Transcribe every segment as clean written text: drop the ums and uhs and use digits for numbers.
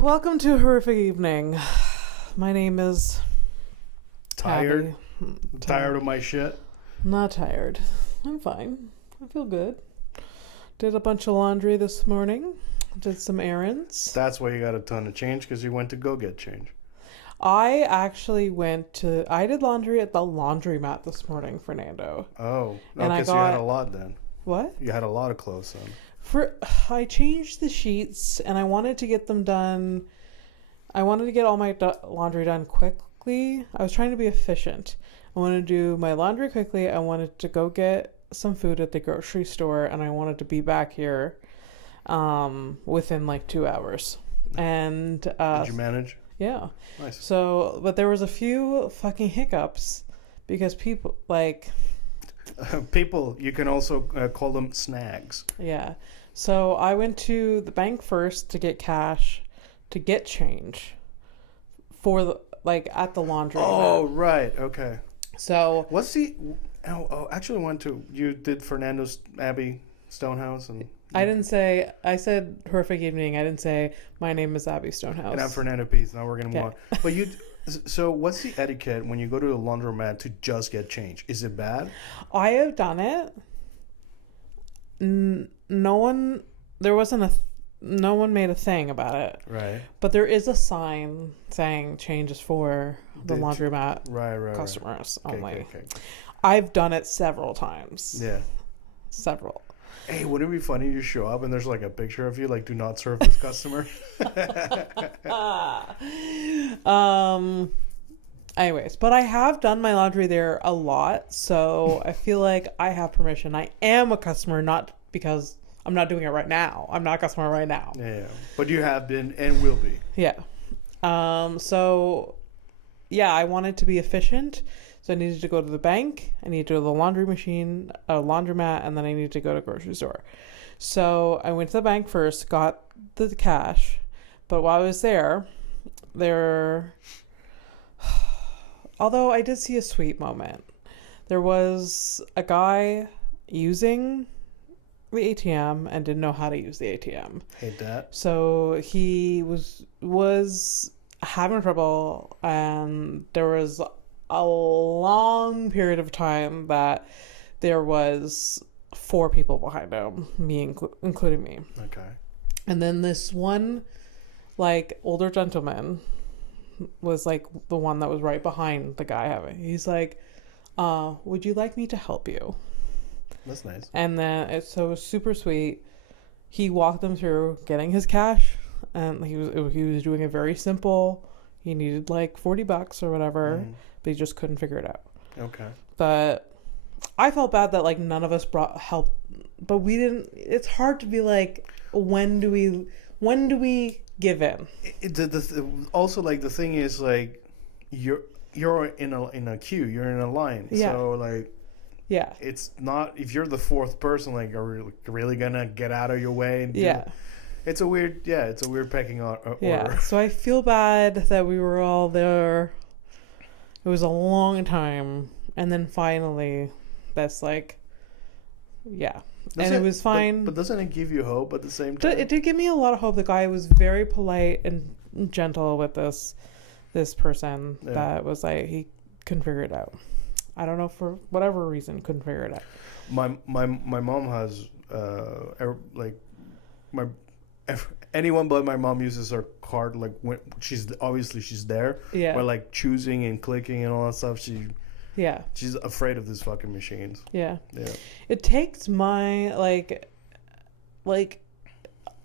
Welcome to a horrific evening. My name is Tired? Abby. Tired of my shit? Not tired. I'm fine. I feel good. Did a bunch of laundry this morning. Did some errands. That's why you got a ton of change, because you went to go get change. I actually I did laundry at the laundromat this morning, Fernando. Oh. No, And I because you got- had a lot then. What? You had a lot of clothes then. I changed the sheets and I wanted to get them done. I wanted to get all my laundry done quickly. I was trying to be efficient. I wanted to do my laundry quickly. I wanted to go get some food at the grocery store and I wanted to be back here within like 2 hours. And Did you manage? yeah. Nice. So, but there was a few fucking hiccups because people People, you can also call them snags. yeah. So I went to the bank first to get cash, to get change for the, at the laundry. Oh, right. Okay. So What's the... actually went to... You did Fernando's Abby Stonehouse and... I said horrific evening. I didn't say my name is Abby Stonehouse. And I'm Fernando P. Now we're going to move Okay. on. But so what's the etiquette when you go to a laundromat to just get change? Is it bad? I have done it. No one made a thing about it. Right. But there is a sign saying change is for the laundromat Right. customers only. Okay. I've done it several times. Yeah. Several. Hey, wouldn't it be funny you show up and there's like a picture of you like do not serve this customer? Anyways, but I have done my laundry there a lot, so I feel like I have permission. I am a customer, not because I'm not doing it right now. I'm not a customer right now. Yeah. But you have been and will be. Yeah. So yeah, I wanted to be efficient. So I needed to go to the bank, I needed to go to the laundry machine, a laundromat, and then I needed to go to the grocery store. So I went to the bank first, got the cash, but while I was there, although I did see a sweet moment, there was a guy using the ATM and didn't know how to use the ATM. Hate that. So he was having trouble, and there was a long period of time that there was 4 people behind him, including me. Okay. And then this one, older gentleman was, the one that was right behind the guy he's like, would you like me to help you? That's nice. And then, it was super sweet. He walked them through getting his cash, and he was doing it very simple. He needed $40 or whatever, but he just couldn't figure it out. Okay. But I felt bad that none of us brought help, but we didn't. It's hard to be when do we give in? Also, the thing is, you're in a queue, you're in a line. Yeah. So Yeah. it's not, if you're the 4th person, are you really gonna get out of your way and Yeah. It's a weird pecking order. Yeah. So I feel bad that we were all there. It was a long time, and then finally, that's yeah. And it was fine. But doesn't it give you hope at the same time? It did give me a lot of hope. The guy was very polite and gentle with this person that was he couldn't figure it out. I don't know, for whatever reason, couldn't figure it out. My mom has anyone but my mom uses her card when she's there. Yeah. Or choosing and clicking and all that stuff. Yeah. She's afraid of these fucking machines. Yeah. Yeah. It takes my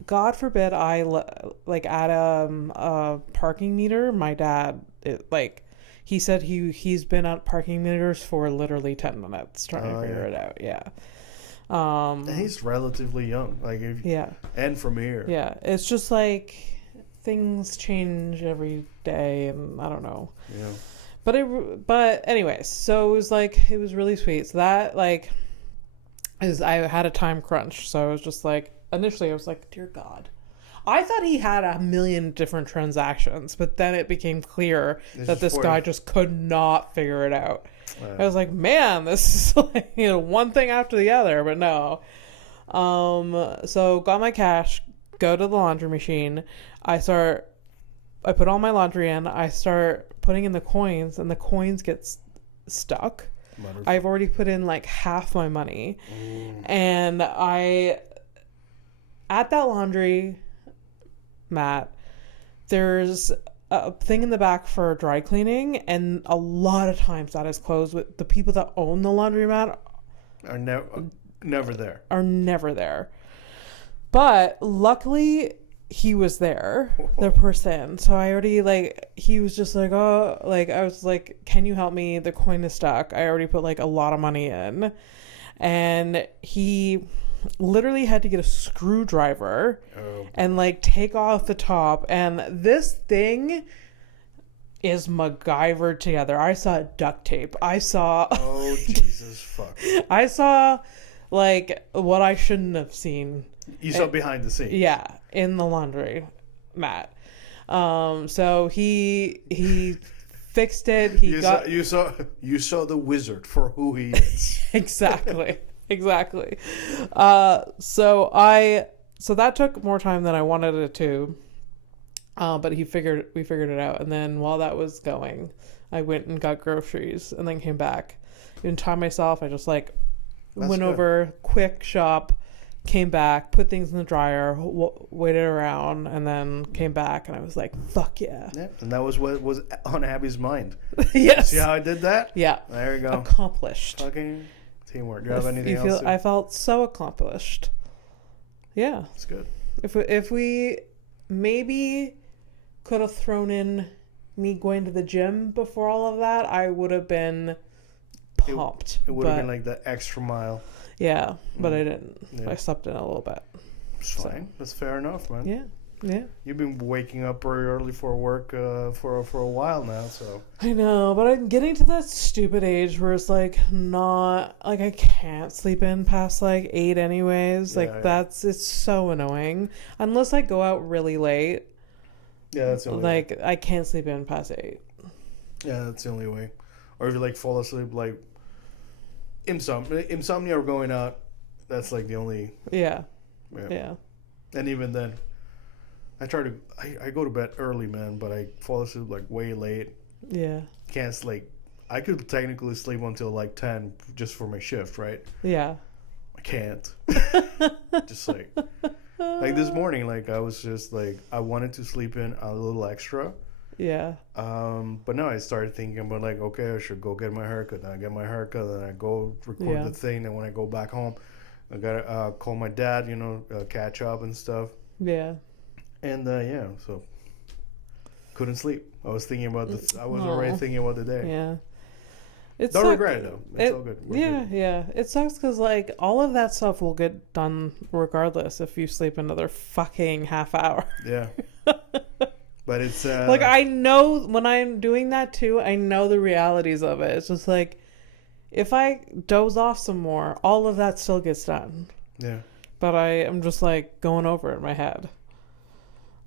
God forbid I at a parking meter. My dad he said he's been at parking meters for literally 10 minutes trying to figure it out. Yeah. And he's relatively young. Yeah. And from here. Yeah. It's just things change every day, and I don't know. Yeah. But anyways, so it was really sweet. So that I had a time crunch, so I was just initially I was dear God, I thought he had a million different transactions, but then it became clear that this guy just could not figure it out. I was like, man, this is one thing after the other, but no. So got my cash, go to the laundry machine. I start I put all my laundry in. I start putting in the coins, and the coins get stuck. I've already put in like half my money. And at that laundry mat, there's a thing in the back for dry cleaning, and a lot of times that is closed. With the people that own the laundromat are never there. But luckily he was there, the person. So I already he was just like, oh, I was like, can you help me? The coin is stuck. I already put a lot of money in, and he literally had to get a screwdriver and take off the top, and this thing is MacGyvered together. I saw duct tape. I saw Jesus fuck. I saw what I shouldn't have seen. You saw behind the scenes. Yeah, in the laundry mat. So he fixed it. You saw the wizard for who he is. Exactly. So that took more time than I wanted it to. But we figured it out. And then while that was going, I went and got groceries and then came back. Didn't time myself. I just went over, quick shop, came back, put things in the dryer, waited around, and then came back, and I was like, fuck yeah. Yeah, and that was what was on Abby's mind. Yes. See how I did that? Yeah. There you go. Accomplished. Fucking teamwork. Do you have anything else? I felt so accomplished. Yeah. That's good. If we maybe could have thrown in me going to the gym before all of that, I would have been pumped. It would have been the extra mile. Yeah, but I didn't. Yeah. I slept in a little bit. It's fine. That's fair enough, man. Yeah. You've been waking up very early for work for a while now, so. I know, but I'm getting to that stupid age where it's not I can't sleep in past 8 anyways. It's so annoying unless I go out really late. Yeah, that's the only way. I can't sleep in past 8. Yeah, that's the only way. Or if you fall asleep insomnia or going out, that's the only. Yeah. And even then, I go to bed early, man, but I fall asleep way late. Yeah. Can't sleep. I could technically sleep until 10 just for my shift, right? Yeah. I can't. Just this morning, I was just I wanted to sleep in a little extra. Yeah. But now I started thinking about okay, I should go get my haircut. Then I get my haircut, then I go record the thing. Then when I go back home, I gotta call my dad, catch up and stuff. Yeah. And so couldn't sleep. I was thinking about already thinking about the day. Yeah. Don't regret it though. It's all good. We're good. Yeah. It sucks because all of that stuff will get done regardless if you sleep another fucking half hour. Yeah. But it's I know when I'm doing that too, I know the realities of it. It's just if I doze off some more, all of that still gets done. Yeah. But I am just going over it in my head.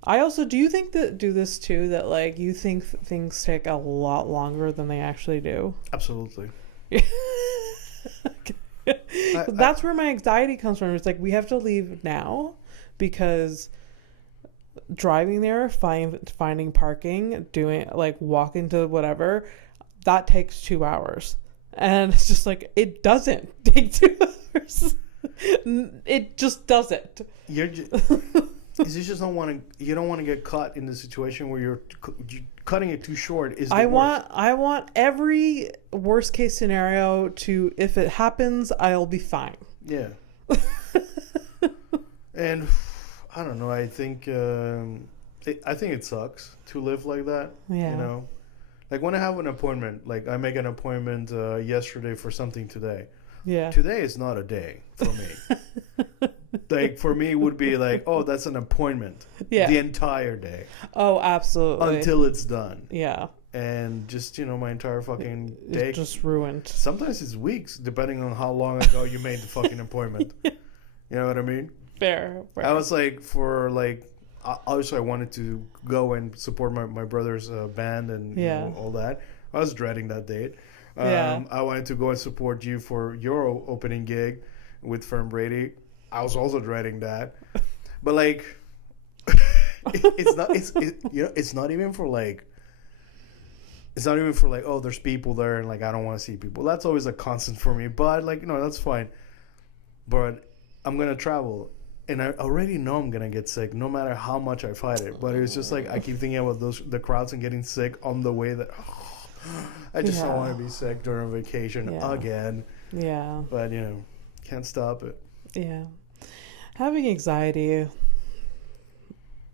I also do this too, that you think things take a lot longer than they actually do. Absolutely. That's where my anxiety comes from. It's we have to leave now because driving there, finding parking, doing walking to whatever, that takes 2 hours, and it's just it doesn't take 2 hours. It just doesn't. You just don't want to. You don't want to get caught in the situation where you're cutting it too short. I want every worst case scenario to, if it happens, I'll be fine. Yeah. And I don't know. I think it sucks to live like that. Yeah. When I have an appointment, I make an appointment yesterday for something today. Yeah. Today is not a day for me. For me, it would be oh, that's an appointment. Yeah. The entire day. Oh, absolutely. Until it's done. Yeah. And just, my entire fucking day. It's just ruined. Sometimes it's weeks, depending on how long ago you made the fucking appointment. You know what I mean? Fair. I was obviously I wanted to go and support my brother's band and all that. I was dreading that date. I wanted to go and support you for your opening gig with Fern Brady. I was also dreading that. But it's not. It's not even for like. It's not even for like, oh, there's people there and like I don't want to see people. That's always a constant for me. But like, that's fine. But I'm gonna travel, and I already know I'm gonna get sick, no matter how much I fight it. But it's just like I keep thinking about the crowds and getting sick on the way. That I just don't want to be sick during vacation again. Yeah. But can't stop it. Yeah. Having anxiety,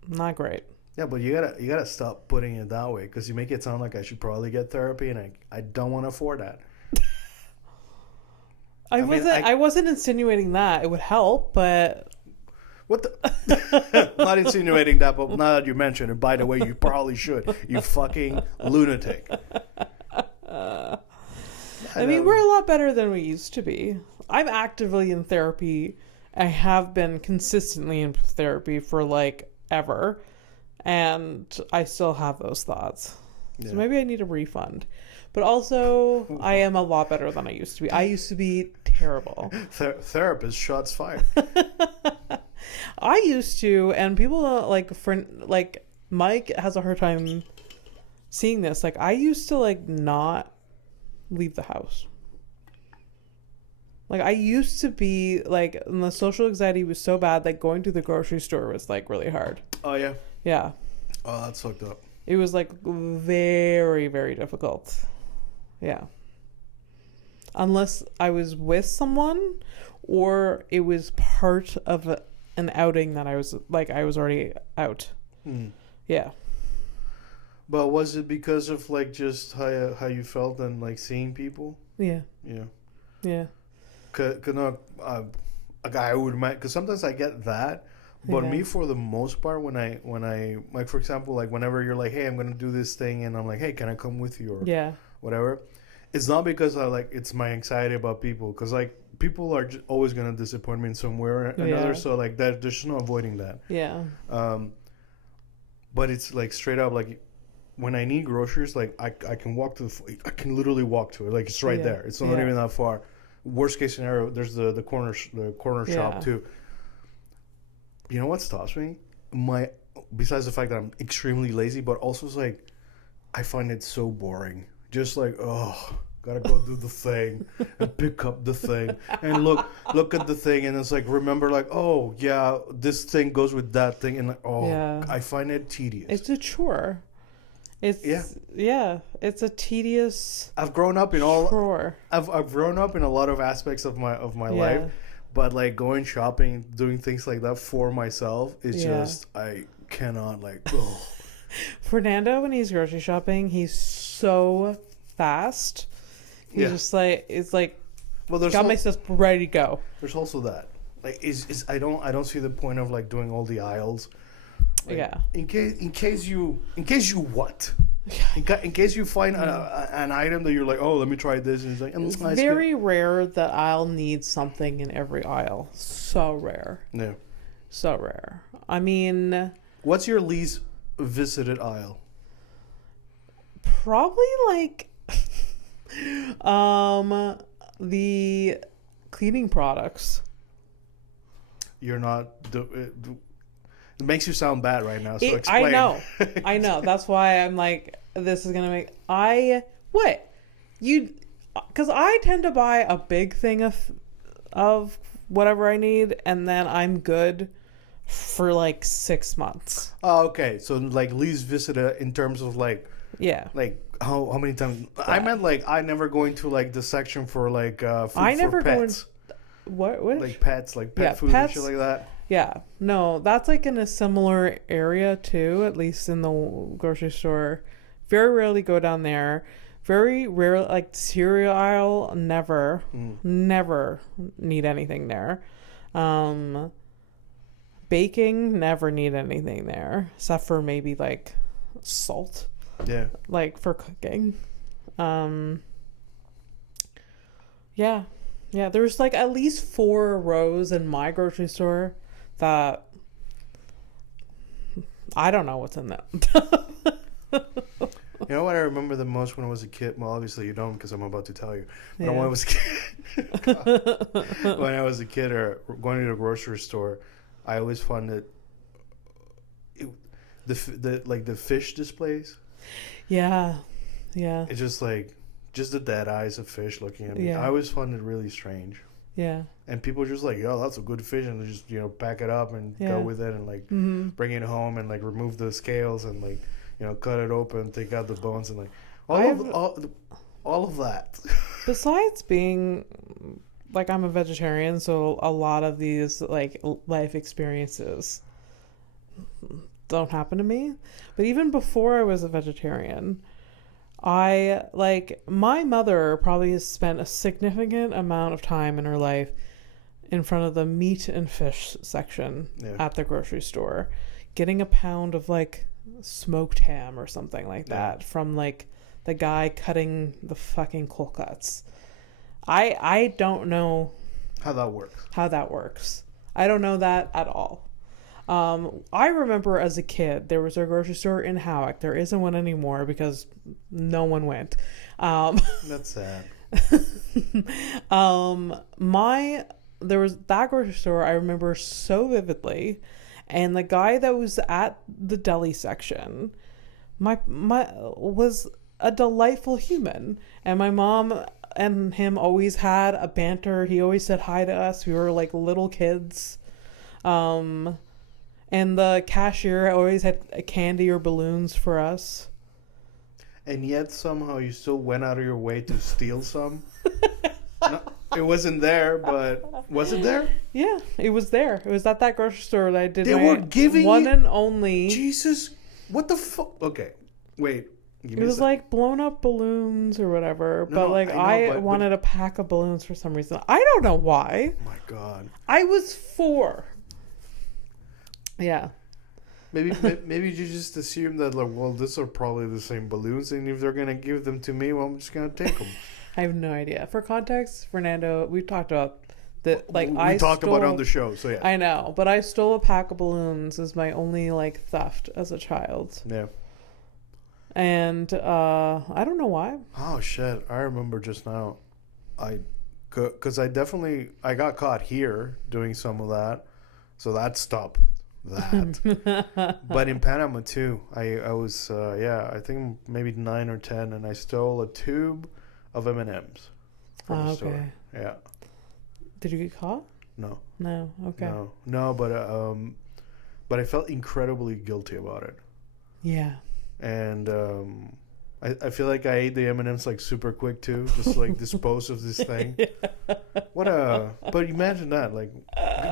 not great. Yeah, but you gotta stop putting it that way, because you make it sound like I should probably get therapy, and I don't want to afford that. I wasn't insinuating that it would help, but what the? Not insinuating that, but now that you mention it, by the way, you probably should. You fucking lunatic. I mean, we're a lot better than we used to be. I'm actively in therapy. I have been consistently in therapy for like ever. And I still have those thoughts. Yeah. So maybe I need a refund. But also, I am a lot better than I used to be. I used to be terrible. Therapist shots fired. I used to, and people like Mike has a hard time seeing this. Like, I used to like not leave the house. Like, I used to be like, and the social anxiety was so bad, like going to the grocery store was like really hard. Oh yeah. Yeah. Oh, that's fucked up. It was like very, very difficult. Yeah. Unless I was with someone or it was part of an outing that I was already out. Yeah. But was it because of like just how you felt and like seeing people? Yeah. Yeah. Yeah. I would imagine, because sometimes I get that. But me, for the most part, when I like, for example, like whenever you're like, hey, I'm gonna do this thing, and I'm like, hey, can I come with you, or whatever, it's not because it's my anxiety about people, because like people are always gonna disappoint me in some way or another, so like that there's no avoiding that. Yeah. But it's like straight up, like when I need groceries, like I can walk to I can literally walk to it, like it's right there. It's not even that far. Worst case scenario, there's the corner shop too. You know what stops me? Besides the fact that I'm extremely lazy, but also it's like I find it so boring. Just like, gotta go do the thing and pick up the thing and look at the thing, and it's like, remember, like, oh yeah, this thing goes with that thing, and like, I find it tedious. It's a chore. It's it's a tedious. I've grown up in chore. I've grown up in a lot of aspects of my life. But like going shopping, doing things like that for myself, it's just, I cannot, like, Fernando, when he's grocery shopping, he's so fast. He's just like, it's like, well, got my stuff ready to go. There's also that. Like, I don't see the point of like doing all the aisles. Like, in case you what? In case you find an item that you're like, oh, let me try this, and it's like, it's very rare that I'll need something in every aisle. So rare. Yeah. So rare. I mean, what's your least visited aisle? Probably like the cleaning products. You're not it makes you sound bad right now, so explain. I know. That's why I'm like, this is gonna make because I tend to buy a big thing of whatever I need, and then I'm good for like 6 months. Oh, okay. So like least visited in terms of like like how many times? I meant like I never go into like the section for like food for pets. What? Like pets, like pet food and shit like that. Yeah, no, that's like in a similar area too, at least in the grocery store. Very rarely go down there. Very rare, like cereal aisle, never need anything there. Baking, never need anything there, except for maybe like salt. Yeah. Like for cooking. Yeah. Yeah, there's like at least 4 rows in my grocery store that I don't know what's in them. You know what I remember the most when I was a kid? Well, obviously you don't, because I'm about to tell you. But when I was a kid, when I was a kid or going to the grocery store, I always found it the fish displays. Yeah. Yeah. It's just like just the dead eyes of fish looking at me. Yeah. I always found it really strange. Yeah. And people are just like, yo, that's a good fish, and they just pack it up and go with it and like bring it home and like remove the scales and like cut it open, take out the bones and like all of that. Besides being like, I'm a vegetarian, so a lot of these like life experiences don't happen to me. But even before I was a vegetarian, my mother probably has spent a significant amount of time in her life in front of the meat and fish section at the grocery store, getting a pound of like smoked ham or something like that from like the guy cutting the fucking cold cuts. I don't know how that works. I don't know that at all. I remember as a kid, there was a grocery store in Howick. There isn't one anymore because no one went. That's sad. There was that grocery store I remember so vividly, and the guy that was at the deli section, my was a delightful human, and my mom and him always had a banter. He always said hi to us. We were like little kids. And the cashier always had a candy or balloons for us. And yet somehow you still went out of your way to steal some. No, it wasn't there, but was it there? Yeah, it was there. It was at that grocery store that I did. They were giving one and only. Jesus, what the fuck? Okay, wait. It was like blown up balloons or whatever. But I wanted a pack of balloons for some reason. I don't know why. Oh my God. I was 4. Yeah. Maybe you just assume that like, well, these are probably the same balloons, and if they're gonna give them to me, well, I'm just gonna take them. I have no idea. For context, Fernando, we've talked about that. Like we talked about it on the show, so yeah. I know, but I stole a pack of balloons as my only like theft as a child. Yeah. And I don't know why. Oh shit! I remember just now, because I got caught here doing some of that, so that stopped that. But in Panama too, I was I think maybe 9 or 10, and I stole a tube of M&Ms from the store. Yeah. Did you get caught? No. No. Okay. No, but I felt incredibly guilty about it. Yeah. And I feel like I ate the M&Ms like super quick too, just like dispose of this thing. But imagine that, like,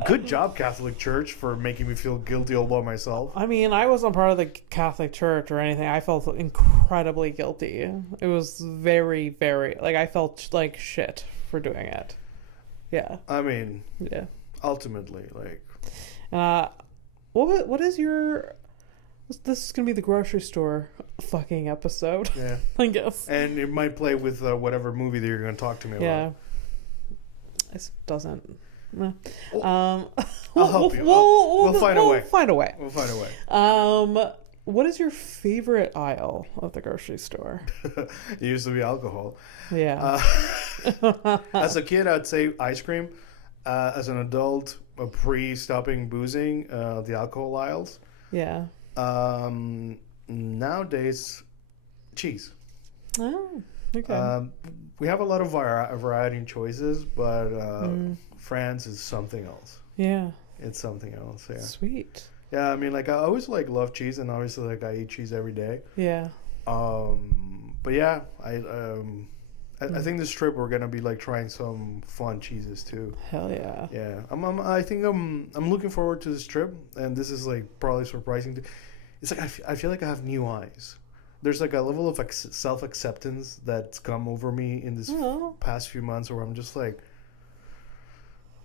good job Catholic Church for making me feel guilty all by myself. I mean, I wasn't part of the Catholic Church or anything. I felt incredibly guilty. It was very, very, like, I felt like shit for doing it. Yeah. I mean, yeah. Ultimately, like, what is your? This is gonna be the grocery store fucking episode. Yeah, I guess. And it might play with whatever movie that you're gonna talk to me about. Yeah. It doesn't. I'll help you. We'll find a way. We'll find a way. What is your favorite aisle of the grocery store? It used to be alcohol. Yeah. As a kid, I'd say ice cream. As an adult, pre-stopping boozing, the alcohol aisles. Yeah. Nowadays, cheese. Oh, okay. We have a lot of variety in choices, but France is something else. Yeah. It's something else, yeah. Sweet. Yeah, I mean, like, I always, like, love cheese, and obviously, like, I eat cheese every day. Yeah. But, yeah, I think this trip we're gonna be, like, trying some fun cheeses, too. Hell yeah. Yeah. I think I'm looking forward to this trip, and this is, like, probably surprising. It's like, I feel like I have new eyes. There's, like, a level of self-acceptance that's come over me in this past few months where I'm just, like,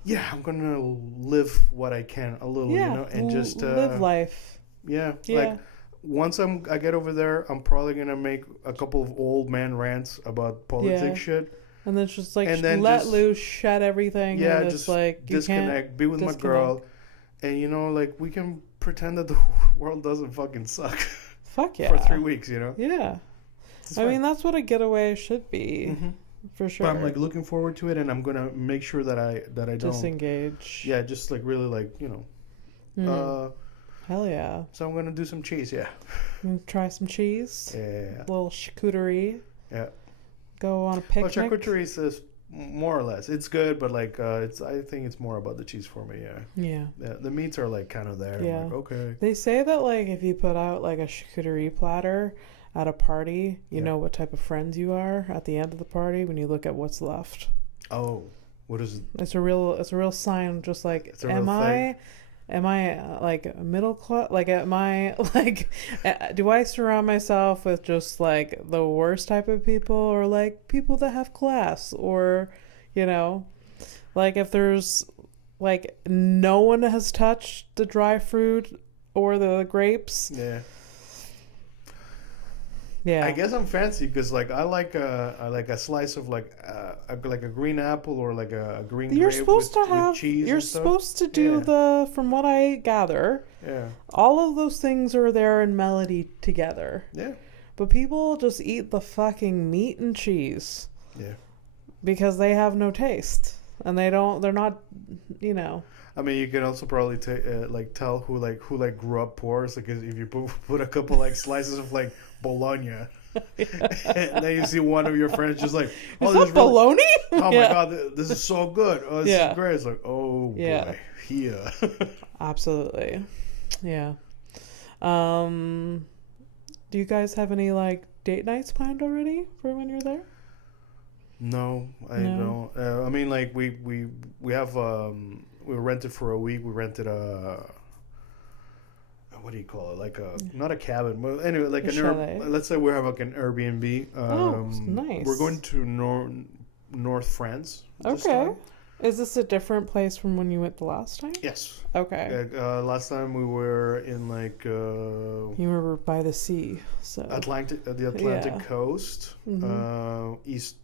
yeah, I'm gonna live what I can a little, and just live life. Yeah, like once I get over there, I'm probably gonna make a couple of old man rants about politics shit, and then just like let loose, shed everything. Yeah, and just like disconnect, be with my girl, and like we can pretend that the world doesn't fucking suck. Fuck yeah, for 3 weeks, Yeah, I mean that's what a getaway should be. Mm-hmm. For sure. But I'm like looking forward to it, and I'm gonna make sure that I don't disengage. Yeah, just like really like Hell Hell yeah. So I'm gonna do some cheese. Yeah. Try some cheese. Yeah. A little charcuterie. Yeah. Go on a picnic. Well, charcuterie is more or less. It's good, but like I think it's more about the cheese for me. Yeah. Yeah. The meats are like kind of there. Yeah. I'm like, okay. They say that like if you put out like a charcuterie platter at a party, you know what type of friends you are at the end of the party when you look at what's left. Oh, what is it? It's a real sign. Just like, am I like middle class? Like, am I like, do I surround myself with just like the worst type of people, or like people that have class, or, you know, like if there's like no one has touched the dry fruit or the grapes. Yeah. Yeah. I guess I'm fancy because like I like a slice of like a green apple or like a green You're grape supposed with, to have. with cheese. You're and stuff. supposed to do from what I gather. Yeah. All of those things are there in melody together. Yeah. But people just eat the fucking meat and cheese. Yeah. Because they have no taste, and they're not, you know. I mean, you can also probably tell who grew up poor. It's like if you put a couple like slices of like bologna, and then you see one of your friends just like, oh, this is bologna? Oh my god, this is so good. Oh, this is great. It's like, oh boy, yeah. Absolutely, yeah. Do you guys have any like date nights planned already for when you're there? No, I don't. I mean, like we have we rented for a week. We rented a what do you call it? Like not a cabin, but anyway, like let's say we have like an Airbnb. Nice. We're going to North France. Okay. Is this a different place from when you went the last time? Yes. Okay. Last time we were in like you were by the sea, so the Atlantic coast, east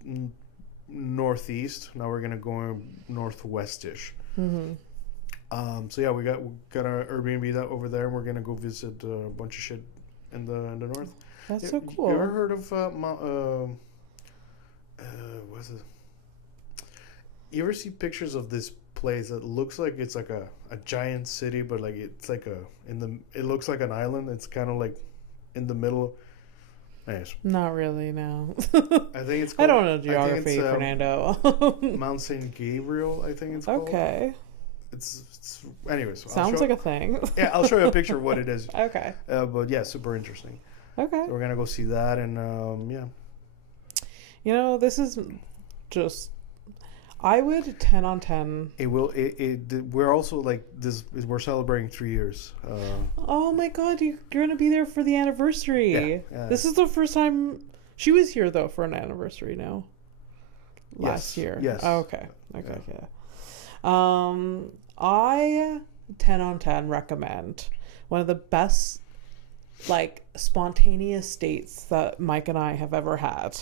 northeast. Now we're gonna go northwestish. So yeah, we got our Airbnb over there, and we're gonna go visit a bunch of shit in the north. That's so cool. You ever heard of what's it? You ever see pictures of this place that looks like it's like a giant city, but like it's like it looks like an island. It's kind of like in the middle. Anyways. Not really, no. I think it's called, I don't know geography, Fernando. Mount St. Gabriel, I think it's called. Okay. It's anyways. Sounds like a thing. Yeah, I'll show you a picture of what it is. Okay. But yeah, super interesting. Okay. So we're gonna go see that, and yeah. You know, this is just. I would 10 on 10. It will. We're also like this. We're celebrating 3 years. Oh my God! You're gonna be there for the anniversary. Yeah. This is the first time she was here though for an anniversary. No. Last year. Yes. Oh, okay. Okay. Yeah. I 10 on 10 recommend one of the best like spontaneous dates that Mike and I have ever had.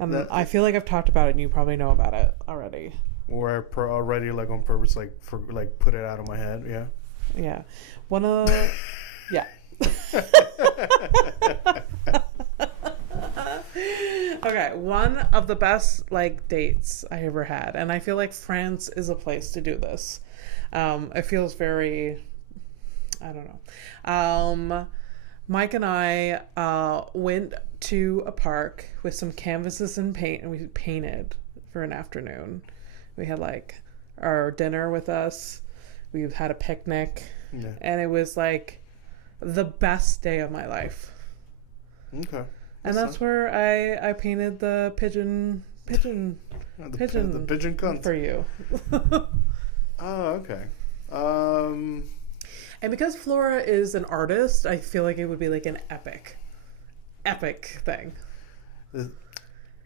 And I feel like I've talked about it and you probably know about it already. Or already like on purpose, like for like put it out of my head. Yeah. Yeah. One of yeah. Okay, one of the best like dates I ever had, and I feel like France is a place to do this. It feels very, I don't know. Mike and I went to a park with some canvases and paint, and we painted for an afternoon. We had like our dinner with us. We had a picnic, and it was like the best day of my life. Okay. And that's where I painted the pigeon the pigeon cunt for you. Oh, okay. And because Flora is an artist, I feel like it would be like an epic thing.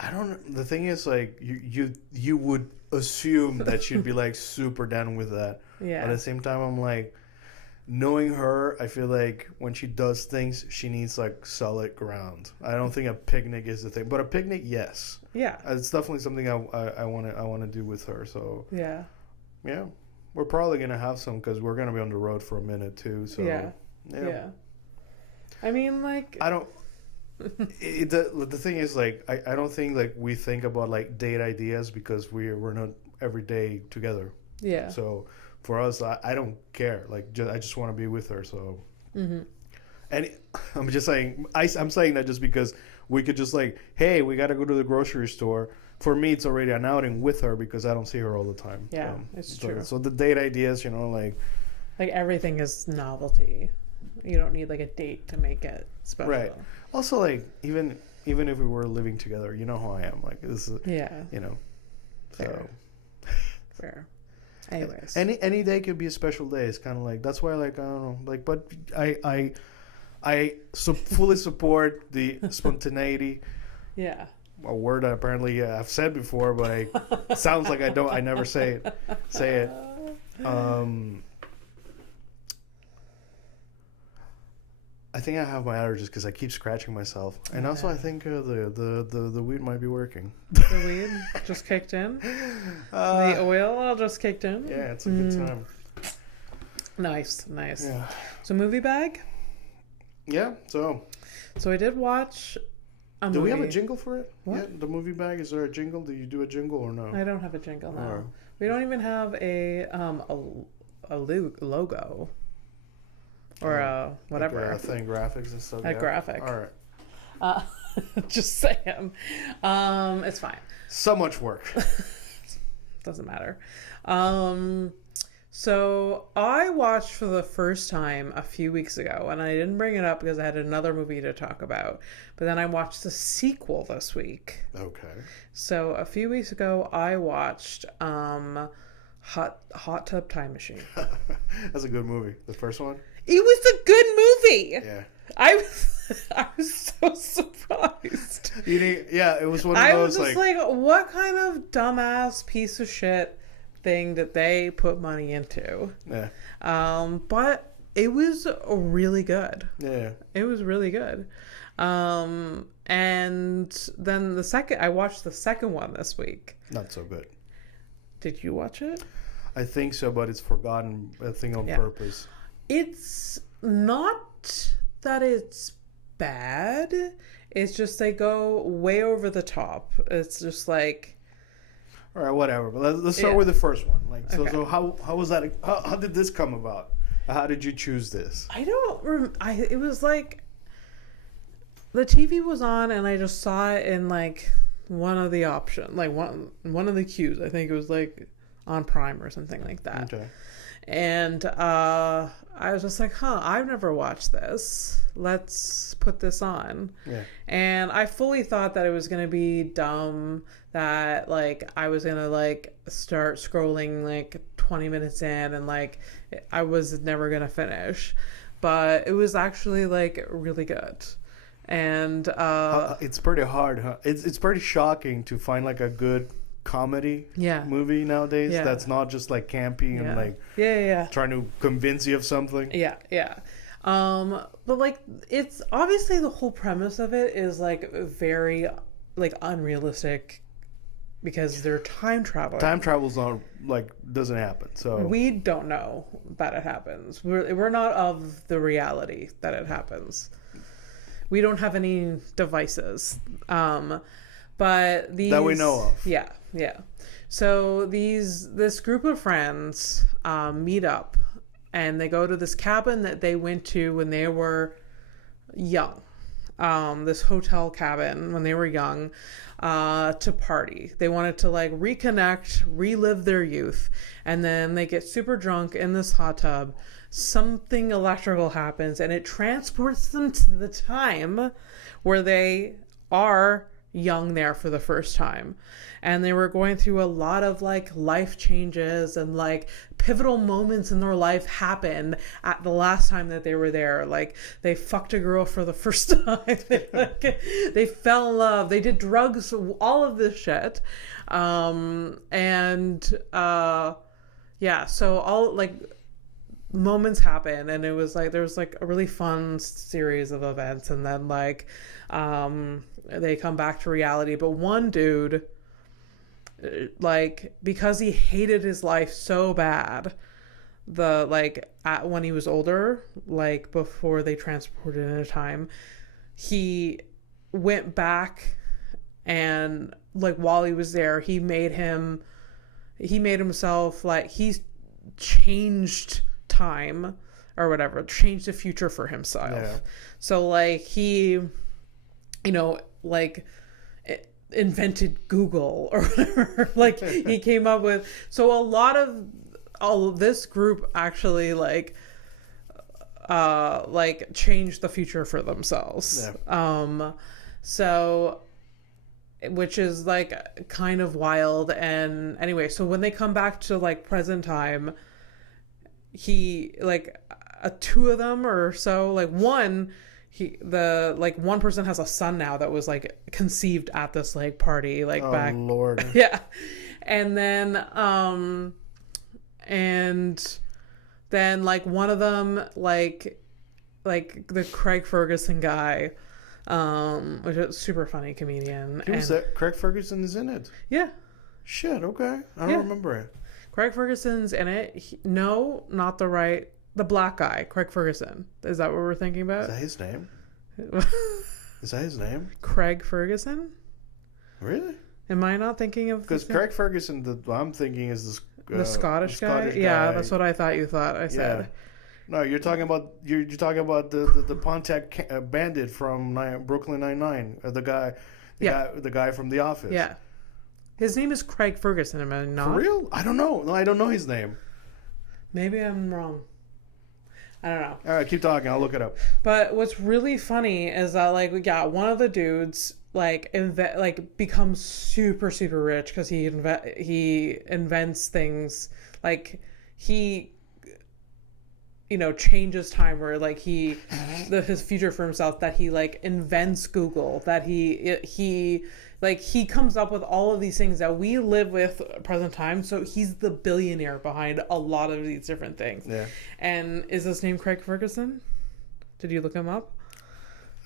I don't know. The thing is, like, you would assume that she'd be like super down with that. Yeah. But at the same time, I'm like, knowing her, I feel like when she does things, she needs like solid ground. I don't think a picnic is the thing, but a picnic, yes. Yeah. It's definitely something I want to do with her. So yeah. We're probably gonna have some because we're gonna be on the road for a minute too. So yeah. I mean, like, I don't. The thing is, like, I don't think like we think about like date ideas because we're not every day together. Yeah. So for us, I don't care. Like, I just want to be with her. So, and I'm just saying, I'm saying that just because we could just like, hey, we got to go to the grocery store. For me, it's already an outing with her because I don't see her all the time. Yeah, it's true. So the date ideas, like everything is novelty. You don't need like a date to make it special. Right. Also, like even if we were living together, you know how I am. Like this is Fair. So fair. Anyways, any day could be a special day. It's kind of like that's why like I don't know like but I fully support the spontaneity. Yeah. A word I apparently I've said before, but it sounds like I never say it. I think I have my allergies because I keep scratching myself, and also I think the weed might be working. The weed just kicked in. The oil just kicked in. Yeah, it's a good time. Nice. Yeah. So movie bag. Yeah. So I did watch. Do we have a jingle for it? What? Yeah, the movie bag. Is there a jingle? Do you do a jingle or no? I don't have a jingle now. Oh. We don't even have a logo or whatever. Like a thing, graphics and stuff. A graphic. All right. Just saying. It's fine. So much work. Doesn't matter. So I watched for the first time a few weeks ago, and I didn't bring it up because I had another movie to talk about. But then I watched the sequel this week. Okay. So a few weeks ago, I watched Hot Tub Time Machine. That's a good movie. The first one. It was a good movie. Yeah. I was so surprised. It was one of those. I was just like, what kind of dumbass piece of shit thing that they put money into? Yeah. But it was really good. Yeah. It was really good. And then I watched the second one this week. Not so good. Did you watch it? I think so, but it's forgotten. I think on purpose. It's not that it's bad. It's just they go way over the top. It's just like, all right, whatever. But let's start with the first one. Like, so how was that? How did this come about? How did you choose this? I don't. It was like the TV was on, and I just saw it in like one of the options, like one of the queues. I think it was like on Prime or something like that. Okay. And I was just like, I've never watched this. Let's put this on. Yeah. And I fully thought that it was going to be dumb, that like I was going to like start scrolling like 20 minutes in and like I was never going to finish. But it was actually like really good. And it's pretty hard, huh? It's pretty shocking to find like a good comedy movie nowadays that's not just like campy and like trying to convince you of something. But like it's obviously the whole premise of it is like very like unrealistic because they're time traveling. Time travel's not like doesn't happen, so we don't know that it happens. We're not of the reality that it happens. We don't have any devices. But these that we know of. Yeah. So this group of friends meet up and they go to this cabin that they went to when they were young. This hotel cabin when they were young to party. They wanted to like reconnect, relive their youth, and then they get super drunk in this hot tub. Something electrical happens and it transports them to the time where they are young there for the first time, and they were going through a lot of like life changes and like pivotal moments in their life happened at the last time that they were there. Like they fucked a girl for the first time. They fell in love, they did drugs, all of this shit. So all like moments happen, and it was like there was like a really fun series of events, and then like they come back to reality. But one dude, like because he hated his life so bad, when he was older, like before they transported in a time, he went back and like while he was there he made himself like he changed time or whatever, changed the future for himself. Yeah. So like he, like invented Google or whatever. Like he came up with, so a lot of all of this group actually like changed the future for themselves. Yeah. So, which is like kind of wild. And anyway, so when they come back to like present time, he like two of them or so, like one person has a son now that was like conceived at this like party like back. Oh Lord. Yeah. And then like one of them like the Craig Ferguson guy, which is a super funny comedian. Craig Ferguson is in it? Yeah. Shit, okay. I don't remember it. Craig Ferguson's in it. The black guy, Craig Ferguson. Is that what we're thinking about? Is that his name? Is that his name? Craig Ferguson? Really? Am I not thinking of? Because Craig Ferguson, what I'm thinking is this. The Scottish guy? Yeah, that's what I thought you thought I said. Yeah. No, you're talking about the Pontiac bandit from Brooklyn Nine-Nine. The guy from The Office. Yeah. His name is Craig Ferguson, am I not? For real? I don't know. No, I don't know his name. Maybe I'm wrong. I don't know. All right, keep talking. I'll look it up. But what's really funny is that one of the dudes becomes super super rich because he invents things like he changes time where like his future for himself, that he like invents Google, that he comes up with all of these things that we live with present time. So he's the billionaire behind a lot of these different things. Yeah. And is his name Craig Ferguson? Did you look him up?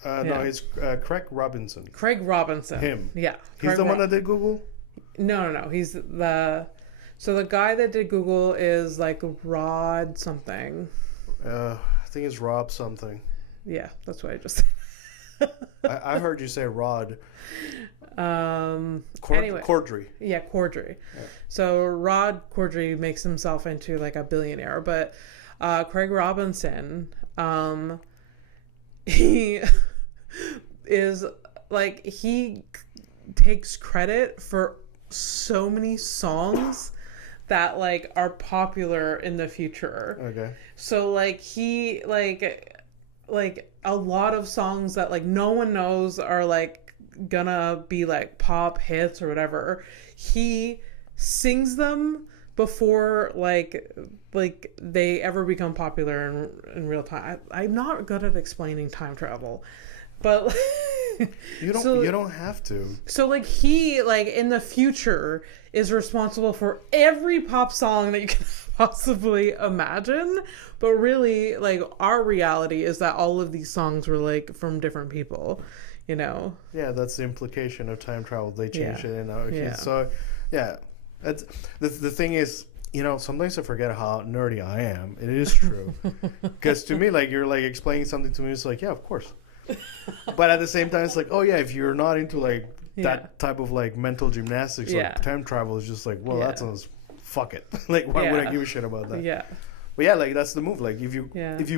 No, it's Craig Robinson. Craig Robinson. Him. Yeah. He's the one that did Google? No. He's the guy that did Google is like Rod something. I think it's Rob something. Yeah, that's what I just said. I heard you say Rod. Anyway. Cordry. Yeah, Cordry. Yeah. So Rod Cordry makes himself into like a billionaire, but Craig Robinson, he is like, he takes credit for so many songs that like are popular in the future. Okay. So like he like a lot of songs that like no one knows are like gonna be like pop hits or whatever, he sings them before like they ever become popular in real time. I'm not good at explaining time travel, but you don't have to. So like he like in the future is responsible for every pop song that you can possibly imagine, but really like our reality is that all of these songs were like from different people, Yeah, that's the implication of time travel. They changed it in So yeah, that's the thing is, sometimes I forget how nerdy I am. It is true. Because to me, like, you're like explaining something to me, it's like, yeah, of course. But at the same time, it's like, oh yeah, if you're not into like that type of like mental gymnastics, like time travel is just like, well, that sounds, fuck it. Like, why would I give a shit about that? Yeah. But yeah, like that's the move. Like if you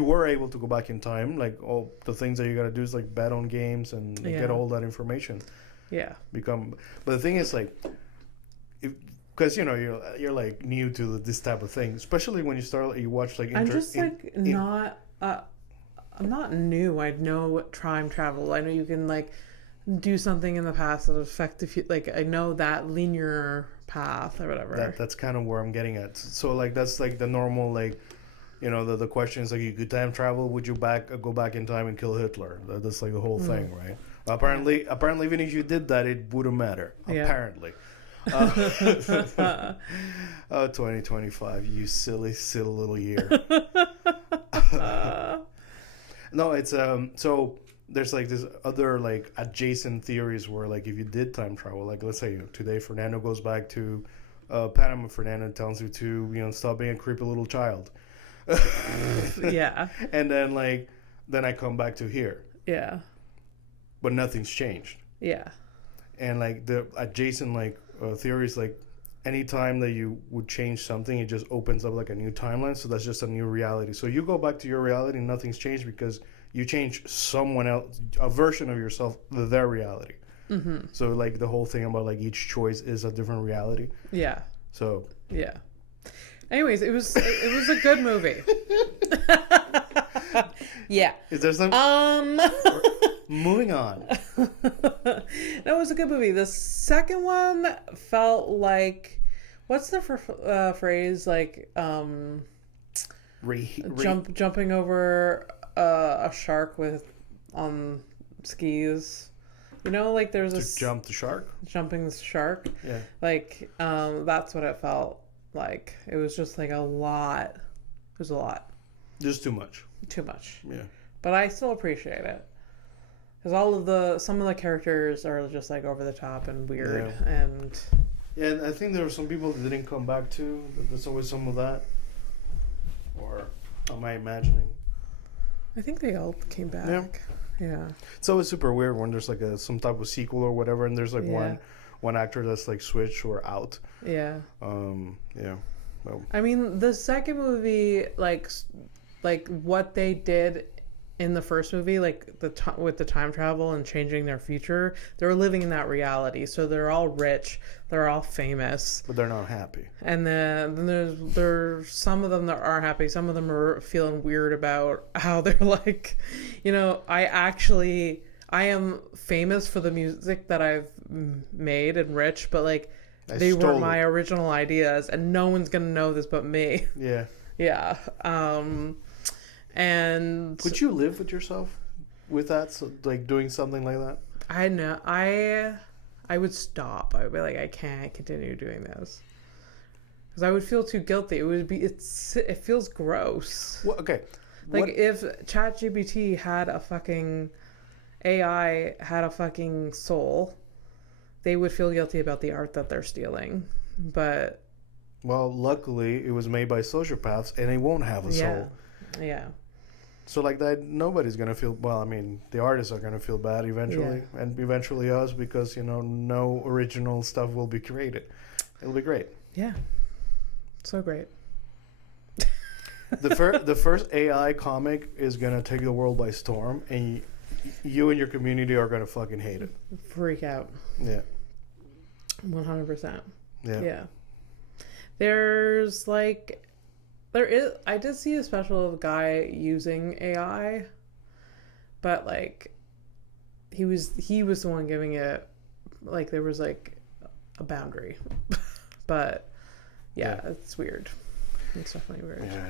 were able to go back in time, like all the things that you gotta do is like bet on games and get all that information. Yeah. But the thing is like, because you're like new to this type of thing, especially when you watch like. I'm not new. I know time travel. I know you can like do something in the past that affect the future. Like I know that linear path or whatever. That's kind of where I'm getting at. So like that's like the normal like, the questions like, you could time travel, would you go back in time and kill Hitler? That's like the whole thing, right? Apparently even if you did that, it wouldn't matter. Yeah. Apparently. 2025, you silly little year. No, it's so there's like this other like adjacent theories where like if you did time travel, like let's say today Fernando goes back to Panama, Fernando tells you to stop being a creepy little child. Yeah. And then I come back to here. Yeah. But nothing's changed. Yeah. And like the adjacent like theories, like anytime that you would change something, it just opens up like a new timeline. So that's just a new reality. So you go back to your reality, nothing's changed because you change someone else, a version of yourself, their reality. Mm-hmm. So like the whole thing about like each choice is a different reality. Yeah. So yeah. Anyways, it was a good movie. Yeah. Is there some? Moving on. No, it was a good movie. The second one felt like, what's the phrase, like jumping over a shark with skis. You know, like there's jump the shark. Jumping the shark. Yeah. Like that's what it felt like. It was just like a lot. It was a lot. Just too much. Too much. Yeah. But I still appreciate it. Because some of the characters are just like over the top and weird. Yeah. And yeah, I think there were some people that didn't come back too. There's always some of that. Or am I imagining? I think they all came back. Yeah. Yeah. It's always super weird when there's like some type of sequel or whatever, and there's like one actor that's like switched or out. Yeah. Yeah. Well. I mean, the second movie, like what they did in the first movie, like with the time travel and changing their future, they're living in that reality. So they're all rich, they're all famous, but they're not happy. And then there's some of them that are happy. Some of them are feeling weird about how they're like, you know, I am famous for the music that I've made and rich, but like they were my original ideas, and no one's gonna know this but me. Yeah. Yeah. And could you live with yourself with that? So, like doing something like that? I know. I would stop. I would be like, I can't continue doing this because I would feel too guilty. It feels gross. Well, okay. Like if ChatGPT had a fucking AI had a fucking soul, they would feel guilty about the art that they're stealing. But well, luckily it was made by sociopaths and it won't have a soul. Yeah. So like that, nobody's gonna feel. Well, I mean, the artists are gonna feel bad eventually, and eventually us, because no original stuff will be created. It'll be great. Yeah, so great. The first AI comic is gonna take the world by storm, and you and your community are gonna fucking hate it. Freak out. Yeah. 100%. Yeah. There's like. I did see a special of a guy using AI, but like he was the one giving it, like there was like a boundary, but yeah, it's weird. It's definitely weird. Yeah,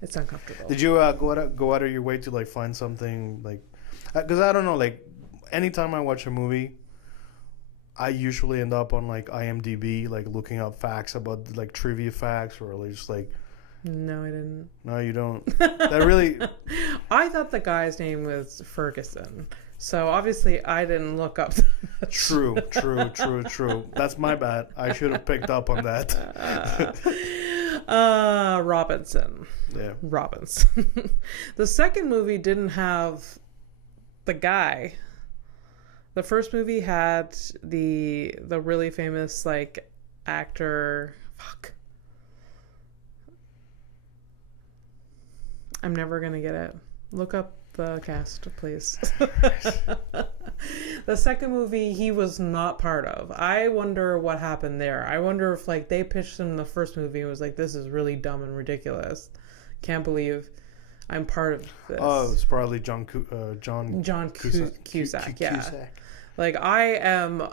it's uncomfortable. Did you go out of your way to like find something like, because I don't know, like anytime I watch a movie, I usually end up on like IMDb, like looking up facts about like trivia facts, or like just like. No, I didn't. No, you don't. That really. I thought the guy's name was Ferguson, so obviously I didn't look up. True. That's my bad. I should have picked up on that. Robinson. Yeah. Robinson. The second movie didn't have the guy. The first movie had the really famous like actor. Fuck. I'm never gonna get it. Look up the cast, please. The second movie he was not part of. I wonder what happened there. I wonder if like they pitched him the first movie and was like, this is really dumb and ridiculous. Can't believe I'm part of this. Oh, it's probably John Cusack. Yeah. Like, I am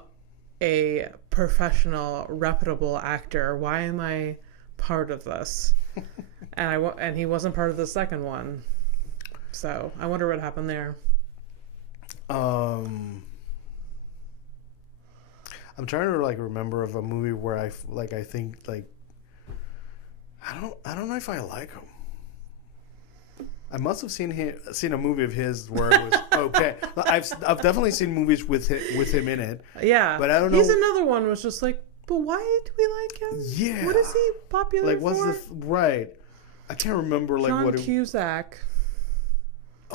a professional, reputable actor. Why am I part of this? And he wasn't part of the second one. So I wonder what happened there. I'm trying to like remember of a movie where I think like I don't know if I like him. I must have seen a movie of his where it was okay. I've definitely seen movies with him in it. Yeah, but I don't know. He's another one was just like, but why do we like him? Yeah, what is he popular like? What's for? Right? I can't remember like John what. Cusack.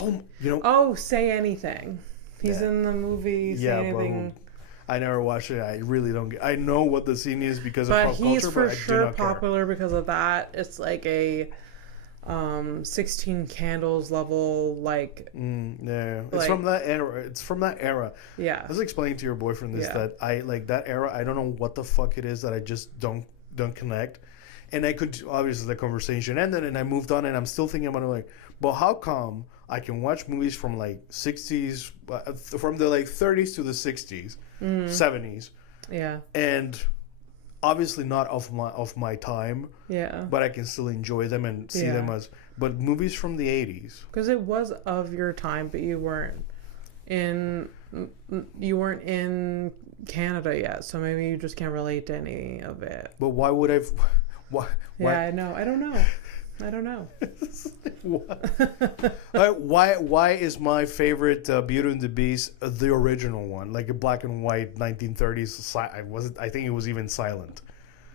Oh, Oh, Say Anything. He's in the movie Say Anything. I never watched it. I really don't get. I know what the scene is because of pop culture, he's for but sure I do not popular because of that. It's like a 16 Candles level, like yeah, it's like, from that era. It's from that era. Yeah, I was explaining to your boyfriend this that I like that era. I don't know what the fuck it is that I just don't connect. And I could obviously the conversation ended, and I moved on, and I'm still thinking about it, like, but how come I can watch movies from like 60s, from the like 30s to the 60s, 70s, and obviously not of my time, but I can still enjoy them and see them as, but movies from the 80s, because it was of your time, but you weren't in Canada yet, so maybe you just can't relate to any of it. But why would I? Why? Yeah, I know. I don't know. Why is my favorite Beauty and the Beast the original one, like a black and white 1930s? I think it was even silent.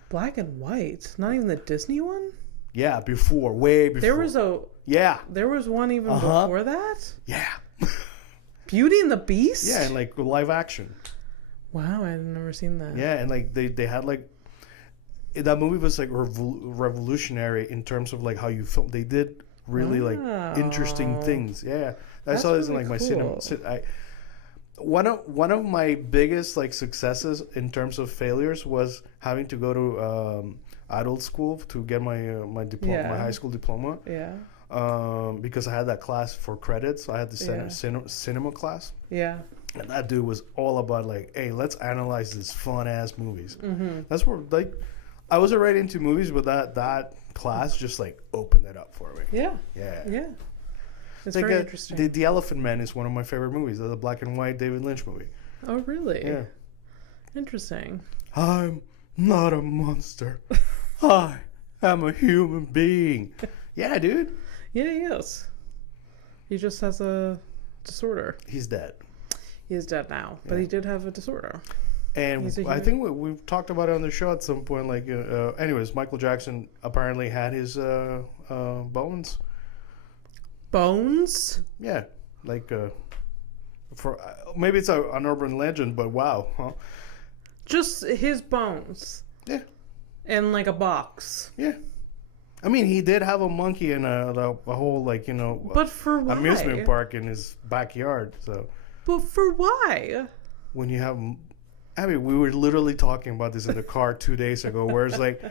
Black and white, not even the Disney one. Yeah, way before. There was one even before that. Yeah. Beauty and the Beast. Yeah, and like live action. Wow, I've never seen that. Yeah, and like they had like. That movie was like revolutionary in terms of like how you film. They did really like interesting things. Yeah, I saw this in like my cinema. One of my biggest like successes in terms of failures was having to go to adult school to get my diploma, my high school diploma. Yeah. Because I had that class for credits. So I had the cinema class. Yeah. And that dude was all about like, hey, let's analyze these fun ass movies. Mm-hmm. That's where like. I was already into movies, but that class just like opened it up for me. Yeah. Yeah. Yeah. It's like very interesting. The Elephant Man is one of my favorite movies. The black and white David Lynch movie. Oh, really? Yeah. Interesting. I'm not a monster. I am a human being. Yeah, dude. Yeah, he is. He just has a disorder. He's dead. He is dead now, but he did have a disorder. And I think we've talked about it on the show at some point. Like, anyways, Michael Jackson apparently had his bones. Bones? Yeah, like for maybe it's an urban legend, but wow, huh? Just his bones. Yeah. In like a box. Yeah. I mean, he did have a monkey in a whole like but for why? amusement park in his backyard. So. But for why? When you have. I mean, we were literally talking about this in the car 2 days ago, where it's like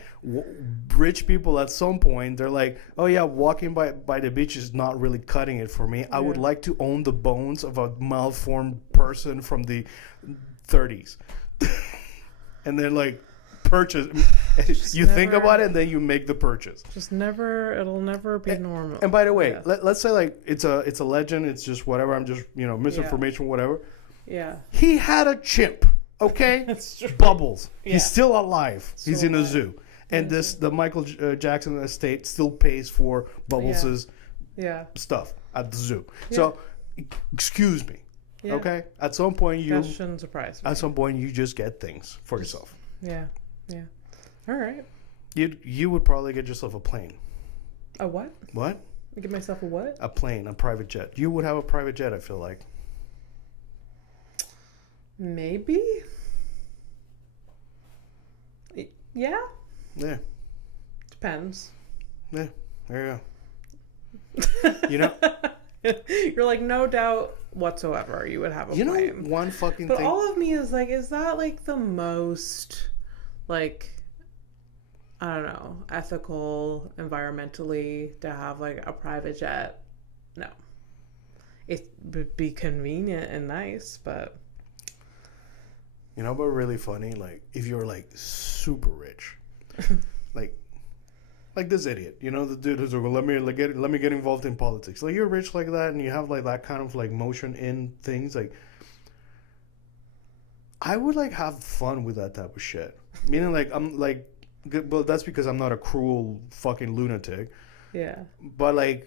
rich people at some point, they're like, oh yeah, walking by the beach is not really cutting it for me. I would like to own the bones of a malformed person from the 30s. And then like purchase. You think about it and then you make the purchase. It'll never be normal. And by the way, let's say like it's a legend. It's just whatever. I'm just, misinformation, whatever. Yeah. He had a chimp. Okay, Bubbles. Yeah. He's still alive. He's in a zoo, and the Michael Jackson estate still pays for Bubbles' stuff at the zoo. Yeah. So, excuse me. Yeah. Okay, at some point that shouldn't surprise me. At some point, you just get things for yourself. Yeah, yeah. All right. You would probably get yourself a plane. A what? What? I get myself a what? A plane, a private jet. You would have a private jet. I feel like. Maybe. Yeah. Yeah. Depends. Yeah. There you go. You know. You're like, no doubt whatsoever you would have a plane. One fucking but thing. But all of me is like, is that like the most, like, I don't know, ethical, environmentally to have like a private jet? No. It would be convenient and nice, but. You know, but really funny, like, if you're, like, super rich, like this idiot, the dude who's like, let me get involved in politics. Like, you're rich like that, and you have, like, that kind of, like, motion in things, like, I would, like, have fun with that type of shit. Meaning, like, I'm, like, but that's because I'm not a cruel fucking lunatic. Yeah. But, like,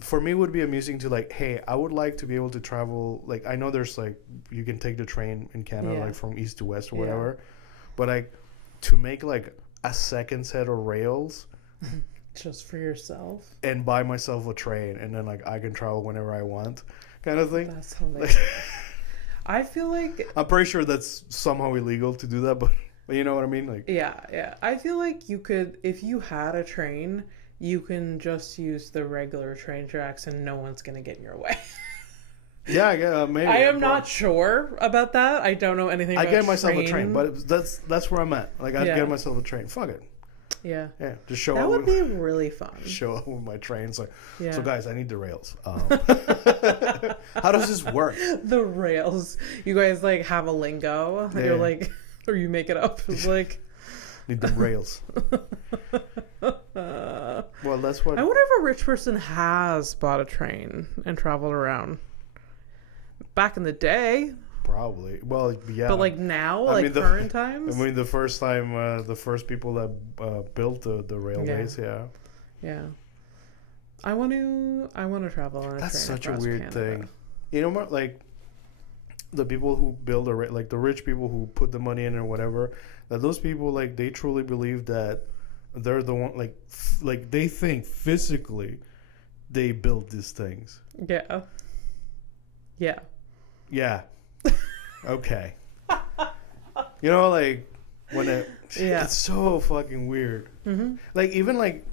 for me, it would be amusing to, like, hey, I would like to be able to travel. Like, I know there's, like, you can take the train in Canada, like, from east to west or whatever. But, like, to make, like, a second set of rails. Just for yourself? And buy myself a train. And then, like, I can travel whenever I want kind of thing. That's hilarious. I feel like I'm pretty sure that's somehow illegal to do that, but you know what I mean? Like, yeah. I feel like you could, if you had a train, you can just use the regular train tracks and no one's gonna get in your way. Yeah, maybe. I am not sure about that. I don't know anything about get myself a train, but that's where I'm at. Like, I'd get myself a train. Fuck it. Yeah. Yeah, just show that up. That would be really fun. Show up with my trains. Like, yeah. So guys, I need the rails. How does this work? The rails. You guys like have a lingo. Yeah. You're like, or you make it up. It's like, need the rails. Well, that's what. I wonder if a rich person has bought a train and traveled around. Back in the day. Probably. Well, yeah. But like now, current times? I mean, the first time, the first people that built the railways, Yeah. I want to travel on a train. That's such a weird Canada. thing. You know what? Like, the people who build like the rich people who put the money in or whatever, that those people, like, they truly believe that they're the one, like they think physically they built these things. Yeah. Yeah. Yeah. Okay. You know, like, when it's so fucking weird. Mm-hmm. Like, even like,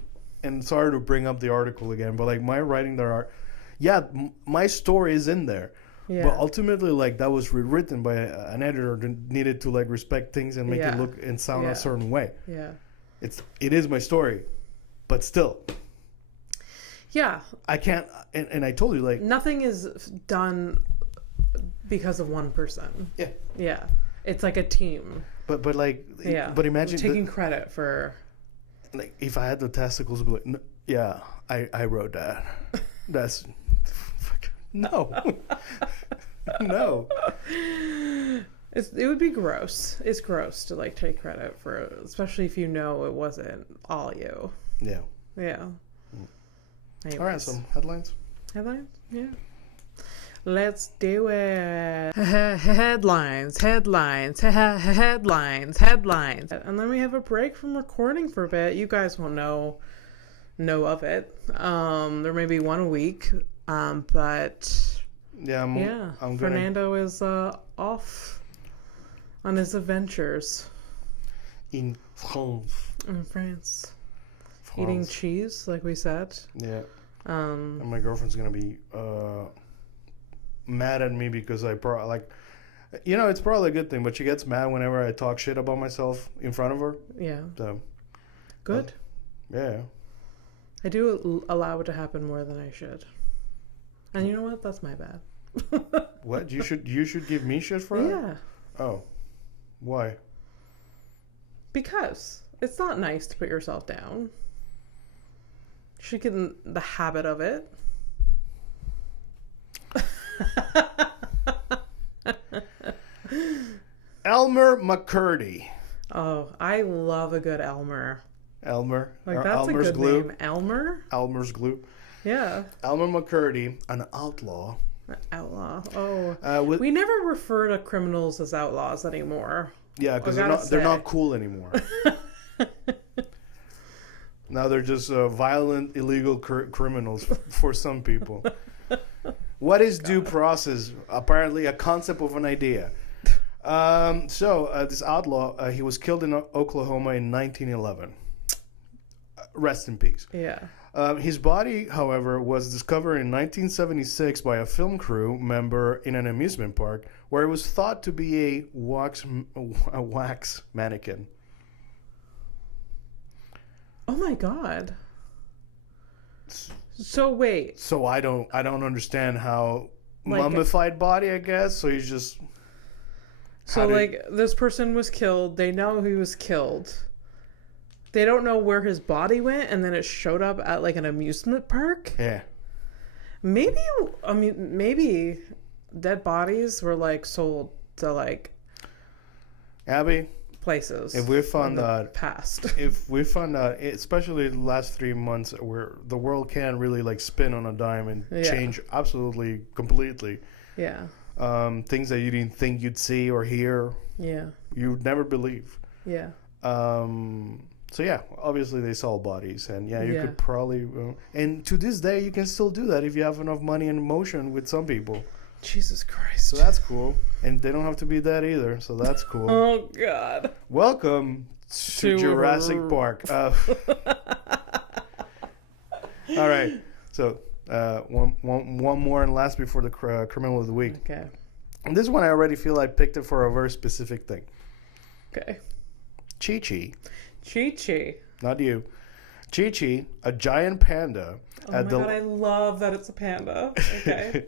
and sorry to bring up the article again, but like my writing there my story is in there. Yeah. But ultimately, like, that was rewritten by an editor that needed to like respect things and make it look and sound a certain way. Yeah. It is my story, but still. Yeah. I can't, and I told you, like, nothing is done because of one person. Yeah. Yeah. It's like a team. But like, but imagine taking credit for, like, if I had the testicles, I'd be like, yeah, I wrote that. That's no. No. It would be gross. It's gross to like take credit for it, especially if you know it wasn't all you. Yeah. Yeah. Anyways. All right, some headlines. Headlines? Yeah. Let's do it. Headlines. And then we have a break from recording for a bit. You guys won't know of it. There may be one a week. But I'm Fernando is off on his adventures in France. In France. Eating cheese, like we said. Yeah. And my girlfriend's gonna be mad at me because I probably, like, you know, it's probably a good thing, but she gets mad whenever I talk shit about myself in front of her. Yeah. So. Good. Yeah. I do allow it to happen more than I should. And you know what? That's my bad. What? You should give me shit for that? Yeah. Oh. Why? Because it's not nice to put yourself down. You should get in the habit of it. Elmer McCurdy. Oh, I love a good Elmer. Elmer. Like, that's Elmer's a good glue. name. Elmer? Elmer's glue. Yeah. Elmer McCurdy, an outlaw. An outlaw. Oh. We never refer to criminals as outlaws anymore. Yeah, because they're not cool anymore. Now they're just violent, illegal criminals for some people. What is due process? Apparently a concept of an idea. This outlaw, he was killed in Oklahoma in 1911. Rest in peace. Yeah. His body, however, was discovered in 1976 by a film crew member in an amusement park where it was thought to be a wax mannequin. Oh my God. So wait. So I don't understand how, like, mummified body, I guess. So he's just. So this person was killed. They know he was killed. They don't know where his body went, and then it showed up at like an amusement park. Yeah. Maybe dead bodies were like sold to like. Abby. Places. If we found out past. If we found out, especially the last 3 months, where the world can really like spin on a dime and change absolutely completely. Yeah. Things that you didn't think you'd see or hear. Yeah. You'd never believe. Yeah. So yeah, obviously they sold bodies, and you could probably, and to this day you can still do that if you have enough money and emotion with some people. Jesus Christ. So that's cool. And they don't have to be that either. So that's cool. Oh, God. Welcome to Jurassic Park. All right. So one more and last before the criminal of the week. Okay. And this one I already feel I picked it for a very specific thing. Okay. Chi-Chi. Chi-Chi. Not you. Chi-Chi, a giant panda. Oh my God, I love that it's a panda. Okay.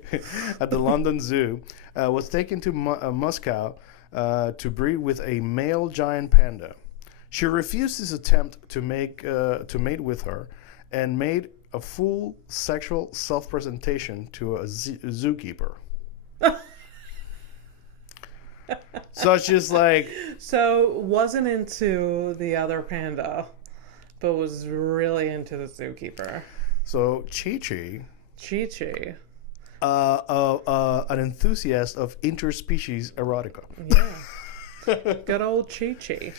At the London Zoo, was taken to Moscow to breed with a male giant panda. She refused his attempt to mate with her, and made a full sexual self-presentation to a zookeeper. So she's like... So wasn't into the other panda, but was really into the zookeeper. So Chi-Chi... Chi-Chi. An enthusiast of interspecies erotica. Yeah. Good old Chi-Chi.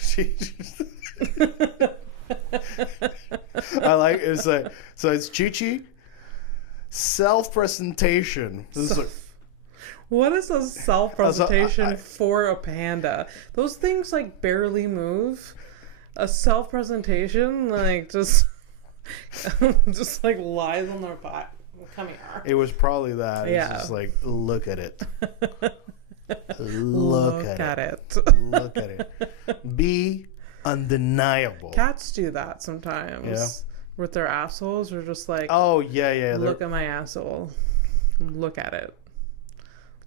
I like it's like so it's Chi-Chi self-presentation. This is like, what is a self-presentation for a panda? Those things like barely move. A self-presentation like just like lies on their back. Come here. It was probably that. Yeah. It's just like look at it. Look at it. Look at it. Be undeniable. Cats do that sometimes. Yeah. With their assholes, or just like, oh yeah. Look at my asshole. Look at it.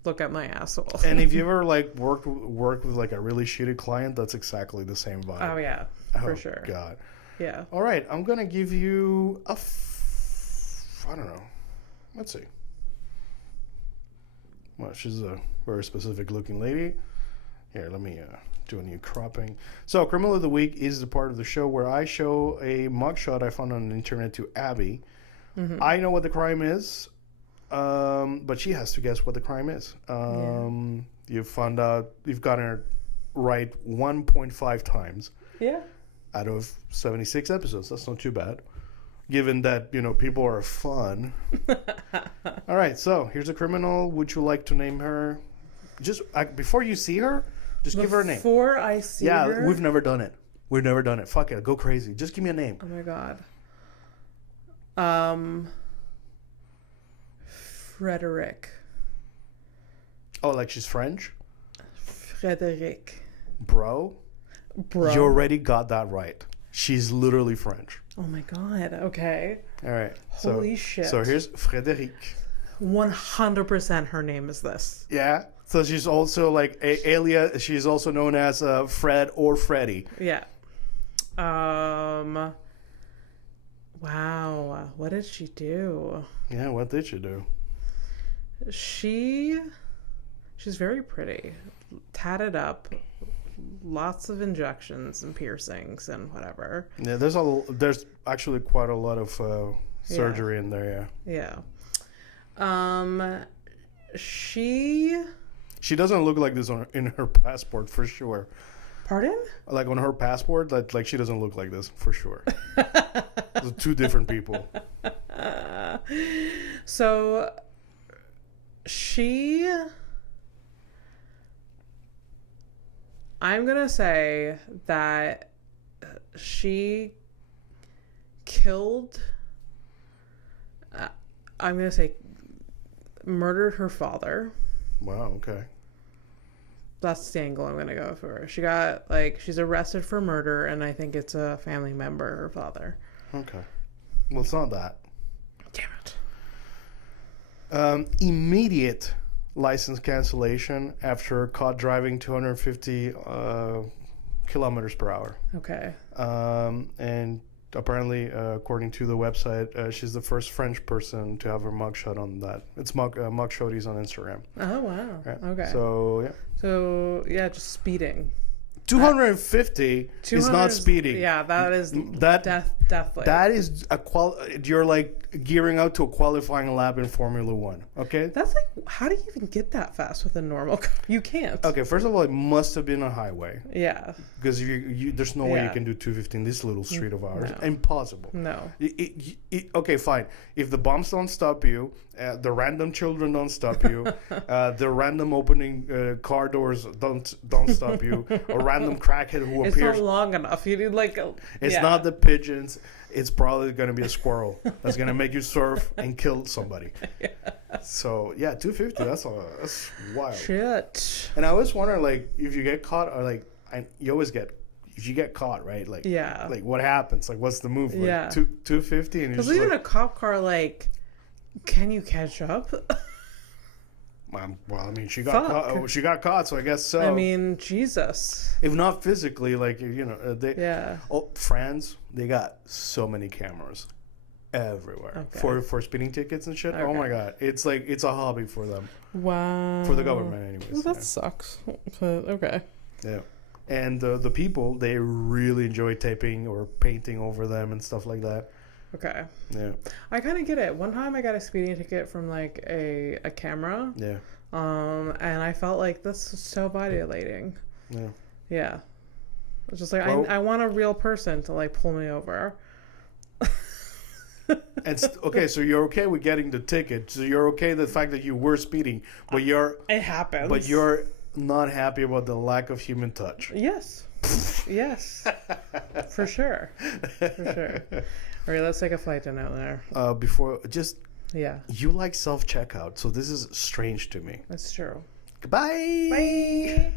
Look at my asshole. And if you ever like worked with like a really shitty client, that's exactly the same vibe. Oh yeah, for sure. God. Yeah. All right, I'm gonna give you I don't know. Let's see. Well, she's a very specific looking lady. Here, let me do a new cropping. So, Criminal of the Week is the part of the show where I show a mugshot I found on the internet to Abby. Mm-hmm. I know what the crime is, but she has to guess what the crime is. You found out, you've gotten it right 1.5 times. Yeah. Out of 76 episodes. That's not too bad. Given that, people are fun. All right, so here's a criminal. Would you like to name her? Just before you see her, just give her a name. Before I see her? Yeah, we've never done it. Fuck it, go crazy. Just give me a name. Oh my God. Frederick. Oh, like she's French? Frederick. Bro. You already got that right. She's literally French. Oh my God. Okay. All right. Holy shit. So here's Frédéric. 100% her name is this. Yeah. So she's also like alias. She's also known as Fred or Freddy. Yeah. Wow. What did she do? Yeah. What did she do? She's very pretty. Tatted up. Lots of injections and piercings and whatever. Yeah, there's actually quite a lot of surgery in there. Yeah. She doesn't look like this in her passport for sure. Pardon? Like on her passport, like she doesn't look like this for sure. Those are two different people. So I'm going to say that she killed, I'm going to say murdered her father. Wow, okay. That's the angle I'm going to go for. She's arrested for murder, and I think it's a family member, her father. Okay. Well, it's not that. Damn it. Immediate license cancellation after caught driving 250 kilometers per hour. Okay. And apparently, according to the website, she's the first French person to have her mugshot on that. It's mugshoties on Instagram. Oh, wow. Right. Okay. So, yeah. Just speeding. 250 is not speeding. Yeah, that is deathly. That is you're like gearing out to a qualifying lap in Formula 1. Okay? That's like, how do you even get that fast with a normal car? You can't. Okay, first of all, it must have been a highway. Yeah. Because there's no way you can do 250 in this little street of ours. No. Impossible. No. Okay, fine. If the bumps don't stop you The random children don't stop you. The random opening car doors don't stop you. A random crackhead who it's appears. not long enough. You need like. It's not the pigeons. It's probably gonna be a squirrel that's gonna make you surf and kill somebody. Yeah. So yeah, 250. That's wild. Shit. And I always wonder, like, if you get caught, or like, you always get. If you get caught, right? Like, yeah. Like, what happens? Like, what's the move? Like, yeah. 250, and because even like, a cop car, like, can you catch up? Well, I mean, she got caught. She got caught, so I guess so. I mean, Jesus. If not physically, like, you know, they. Yeah. Oh, France, they got so many cameras everywhere for speeding tickets and shit. Okay. Oh my god, it's like it's a hobby for them. Wow. For the government, anyways. Well, that sucks. But, okay. Yeah. And the people, they really enjoy taping or painting over them and stuff like that. Okay. Yeah. I kind of get it. One time I got a speeding ticket from like a camera. Yeah. And I felt like this is so violating. Yeah. Yeah. It's just like, well, I want a real person to like pull me over. And okay, so you're okay with getting the ticket. So you're okay with the fact that you were speeding, but it happens. But you're not happy about the lack of human touch. Yes. Yes. For sure. For sure. All right, let's take a flight to note there. Before, just... Yeah. You like self-checkout, so this is strange to me. That's true. Goodbye! Bye!